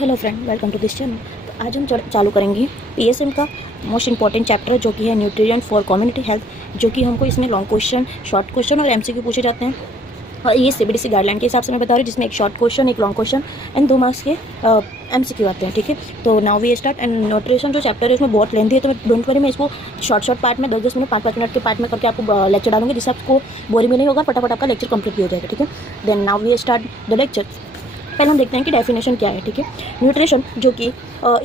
Hello friend, welcome to this channel. तो आज हम चालू करेंगे पीएसएम का मोस्ट इंपॉर्टेंट चैप्टर जो कि है न्यूट्रिएंट फॉर कम्युनिटी हेल्थ, जो कि हमको इसमें लॉन्ग क्वेश्चन, शॉर्ट क्वेश्चन और एमसीक्यू पूछे जाते हैं। और ये सीबीएसई गाइडलाइन के हिसाब से मैं बता रही हूँ, जिसमें एक शॉर्ट क्वेश्चन, एक लॉन्ग क्वेश्चन एंड 2 मार्क्स के एमसीक्यू आते हैं। ठीक है, तो now we start. And nutrition जो चैप्टर है उसमें बहुत लेंथी है, तो डोंट वरी, मैं इसको शॉर्ट पार्ट में 10-10 मिनट 5-5 मिनट के पार्ट में करके आपको लेक्चर डालूंगी, जिससे आपको बोरिंग भी नहीं होगा, फटाफट आपका लेक्चर कंप्लीट भी हो जाएगा। ठीक है, then now we start the lecture. पहले हम देखते हैं कि डेफिनेशन क्या है। ठीक है, न्यूट्रिशन जो कि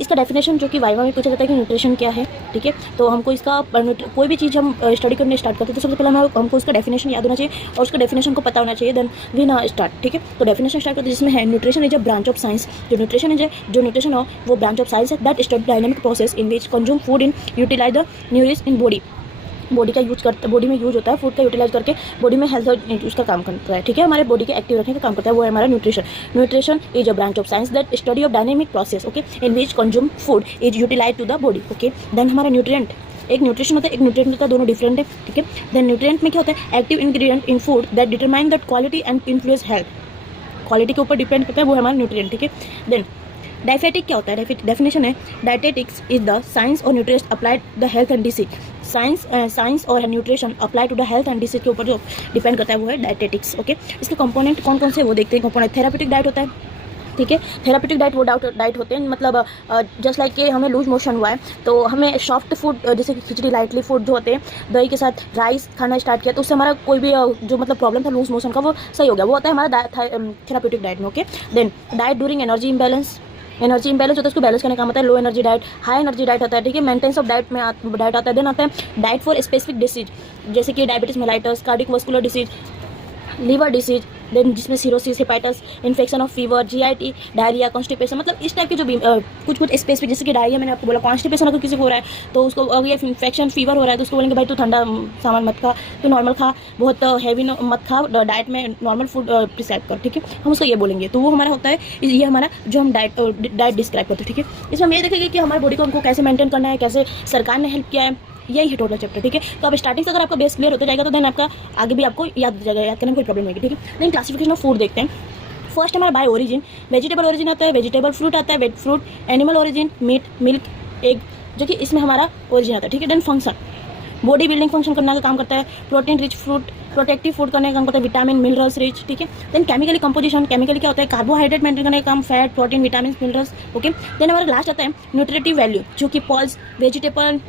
इसका डेफिनेशन जो कि वाइवा में पूछा जाता है कि न्यूट्रिशन क्या है। ठीक है, तो हमको इसका कोई भी चीज़ हम स्टडी करने स्टार्ट करते हैं तो सबसे पहले हमको उसका डेफिनेशन याद होना चाहिए और उसका डेफिनेशन को पता होना चाहिए, देन वी ना स्टार्ट। ठीक है, तो डेफिनेशन स्टार्ट करते हैं जिसमें है nutrition is a branch of science. जो न्यूट्रिशन हो वो ब्रांच ऑफ साइंस है that study dynamic process in which consume food in utilize the nutrients in body का यूज करता है, बॉडी में यूज होता है, फूड का यूटिलाइज करके बॉडी में हेल्थ उसका काम करता है। ठीक है, हमारे बॉडी के एक्टिव रखने का काम करता है, वो है हमारा nutrition. Nutrition is a branch of science that study of dynamic process, okay, in which consume food is utilize to the body. Okay, then हमारा न्यूट्रिएंट, एक न्यूट्रिशन होता है, एक न्यूट्रिएंट होता है, दोनों डिफरेंट है। ठीक है, देन न्यूट्रिएंट में क्या होता है, active ingredient in food that determine that quality and influence health. Quality के ऊपर डिपेंड करता है, वो है हमारा न्यूट्रिएंट। ठीक है, देन डाइफेटिक क्या होता है, डेफिनेशन है डाइटेटिक्स इज द साइंस और nutrition applied the health and disease. Science और nutrition apply to the health and disease के ऊपर जो डिपेंड करता है वो है डाइटेटिक्स। ओके, इसके कंपोनेंट कौन कौन से वो देखते हैं। कंपोनेंट थेरापेटिक डाइट होता है। ठीक है, थेरापेटिक डाइट वो डाइट होते हैं, मतलब जस्ट लाइक कि हमें लूज मोशन हुआ है तो हमें सॉफ्ट फूड जैसे कि खिचड़ी, लाइटली फूड जो होते हैं, दही के साथ राइस खाना स्टार्ट किया तो उससे हमारा कोई भी जो मतलब प्रॉब्लम था लूज मोशन का वो सही हो गया, वो होता है हमारा थेरापेटिक डाइट में। Okay, then diet during energy imbalance होता है, उसको बैलेंस करने का काम होता है। Low energy diet, high energy diet होता है। ठीक है, मेंटेनेंस ऑफ डाइट में डाइट आता है। देन आता है डाइट फॉर स्पेसिफिक डिसीज, जैसे कि diabetes mellitus, cardiovascular disease, liver disease, then जिसमें cirrhosis, hepatitis, infection of fever, GIT, diarrhoea, constipation, मतलब इस टाइप के जो कुछ स्पेसिफिक, जैसे कि डायरिया मैंने आपको बोला, कॉन्स्टिपेशन अगर किसी को हो रहा है तो उसको, अगर ये इन्फेक्शन फीवर हो रहा है तो उसको बोलेंगे भाई तू ठंडा सामान मत खा, तो नॉर्मल खा, बहुत हैवी मत खा, डाइट में नॉर्मल फूड प्रिस्क्राइब कर। ठीक है, हम उसको ये बोलेंगे, तो वो हमारा होता है, ये हमारा जो हम डाइट डिस्क्राइब करते हैं। ठीक है, इसमें हम ये देखेंगे कि हमारी बॉडी को हमको कैसे मेंटेन करना है, कैसे सरकार ने हेल्प किया है, यही है टोटल चैप्टर। ठीक है, तो अब स्टार्टिंग से अगर आपका बेस क्लियर होता जाएगा तो देन आपका आगे भी आपको याद करने में कोई प्रॉब्लम नहीं है। ठीक है, देन क्लासिफिकेशन ऑफ फूड देखते हैं। फर्स्ट हमारा बाय ओरिजिन, वेजिटेबल ओरिजिन आता है, वेजिटेबल फ्रूट आता है, veg fruit, animal origin, meat, milk, egg, जो कि इसमें हमारा ओरिजिन आता है। ठीक है, then function, body building function करने का काम करता है, protein rich fruit, protective food करने का काम करता है, विटामिन मिनरल्स रिच। ठीक है, देन केमिकली कंपोजिशन, केमिकली क्या होता है, कार्बोहाइड्रेट मेंटेन करने का काम, fat, protein, vitamin, minerals. Okay, then हमारा लास्ट आता है न्यूट्रिटिव वैल्यू, जो कि pulse, vegetable,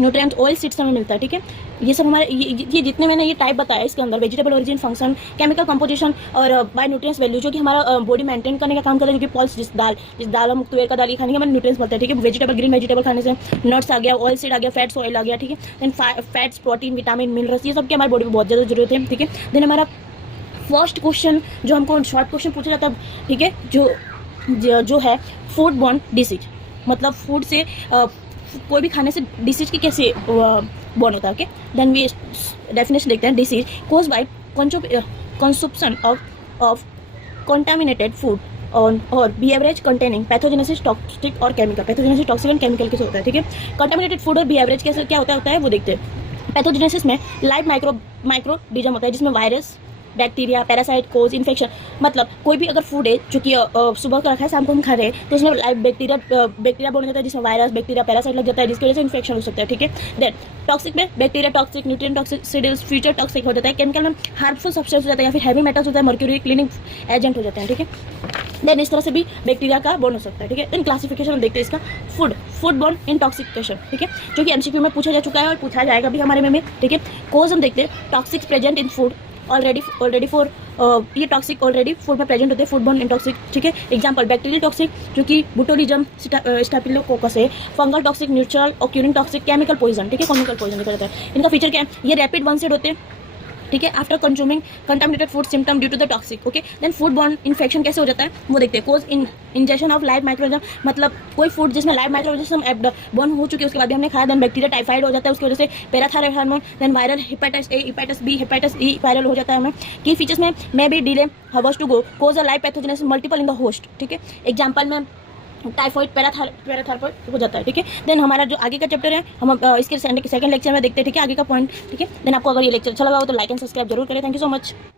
nutrient, oil seeds हमें मिलता है। ठीक है, ये सब हमारे ये जितने मैंने ये टाइप बताया इसके अंदर, vegetable origin, function, chemical composition और बाय न्यूट्रिएंट्स वैल्यू, जो कि हमारा बॉडी मेंटेन करने का काम करता है, जो कि पल्स, जिस दाल हम तुअर का दाल खाने के हमारे न्यूट्रिएंट्स मिलते हैं। ठीक है, वेजिटेबल, ग्रीन वेजिटेबल खाने से नट्स आ गया, ऑयल सीड आ गया, फैट्स ऑयल आ गया। ठीक है, then fats, protein, vitamin, minerals, ये सब की हमारी बॉडी में बहुत ज़्यादा जरूरत है। ठीक है, देन हमारा फर्स्ट क्वेश्चन जो हमको शॉर्ट क्वेश्चन पूछा जाता है, ठीक है, जो है फूड बॉर्न डिसीज, मतलब फूड से कोई भी खाने से डिसीज की कैसे बॉर्न होता है। ओके, देन वी डेफिनेशन देखते हैं। Disease cause by consumption of contaminated food और beverage containing पैथोजेनेसिस, टॉक्सिक और chemical. Pathogenesis, toxic and chemical कैसे होता है। ठीक है, कंटामिनेटेड फूड और beverage कैसे क्या होता है वो देखते हैं। पैथोजेनेसिस में लाइव माइक्रोडिजम होता है, जिसमें वायरस, बैक्टीरिया, पैरासाइट, कोज, इन्फेक्शन, मतलब कोई भी अगर फूड है जो कि सुबह का रखा है, शाम को हम खा रहे हैं, तो उसमें लाइव बैक्टीरिया बोला जाता है, जिसमें वायरस, बैक्टीरिया, पैरासाइट लग जाता है, जिसकी वजह से इन्फेक्शन हो सकता है। ठीक है, देन टॉक्सिक में बैक्टीरिया टॉक्सिक, न्यूट्रिएंट टॉक्सिक, सीडल्स फ्यूचर टॉक्सिक हो जाता है, केमिकल में हार्मफुल सब्सटेंस हो जाता है, या फिर हैवी मेटल्स होता है, मर्क्यूरी, क्लीनिंग एजेंट हो जाते हैं। ठीक है, देन इस तरह से भी बैक्टीरिया का बॉर्न हो सकता है। ठीक है, देन क्लासिफिकेशन हम देखते हैं इसका, फूड बॉर्न इंटॉक्सिकेशन। ठीक है, जो कि एमसीक्यू में पूछा जा चुका है और पूछा जाएगा भी हमारे में। ठीक है, कोज हम देखते हैं, toxic present in food already for ये टॉक्सिक ऑलरेडी फूड में प्रेजेंट होते हैं, फूड बॉर्न इंटॉक्सिक। ठीक है, एग्जांपल बैक्टीरियल टॉक्सिक, जो कि बुटोलिज्म, स्टेफिलोकोकस है, fungal toxic, neutral occurring toxic, chemical poison. ठीक है, केमिकल पॉइजन लिखा जाता है। इनका फीचर क्या है, ये रैपिड वनसेड होते हैं। ठीक है, after consuming contaminated food symptom due to the toxic. Okay, then food borne infection कैसे हो जाता है वो देखते हैं। Cause injection of live microorganism, मतलब कोई फूड जिसमें लाइव माइक्रोऑर्गेनिज्म बॉर्न हो चुके उसके बाद भी हमने खाया, देन बैक्टीरिया टाइफाइड हो जाता है, उसकी वजह से parathyroid hormone, then viral hepatitis A, hepatitis B, hepatitis E viral हो जाता है हमें। की फीचर्स में may be delay hours to go, cause a live pathogenesis multiple in the host. ठीक है, एग्जाम्पल में टाइफॉइड, पैराथायरॉइड हो जाता है। ठीक है, देन हमारा जो आगे का चैप्टर है हम इसके सेकंड लेक्चर में देखते हैं। ठीक है, आगे का पॉइंट। ठीक है, देन आपको अगर ये लेक्चर अच्छा लगा हो तो लाइक एंड सब्सक्राइब जरूर करें। Thank you so much.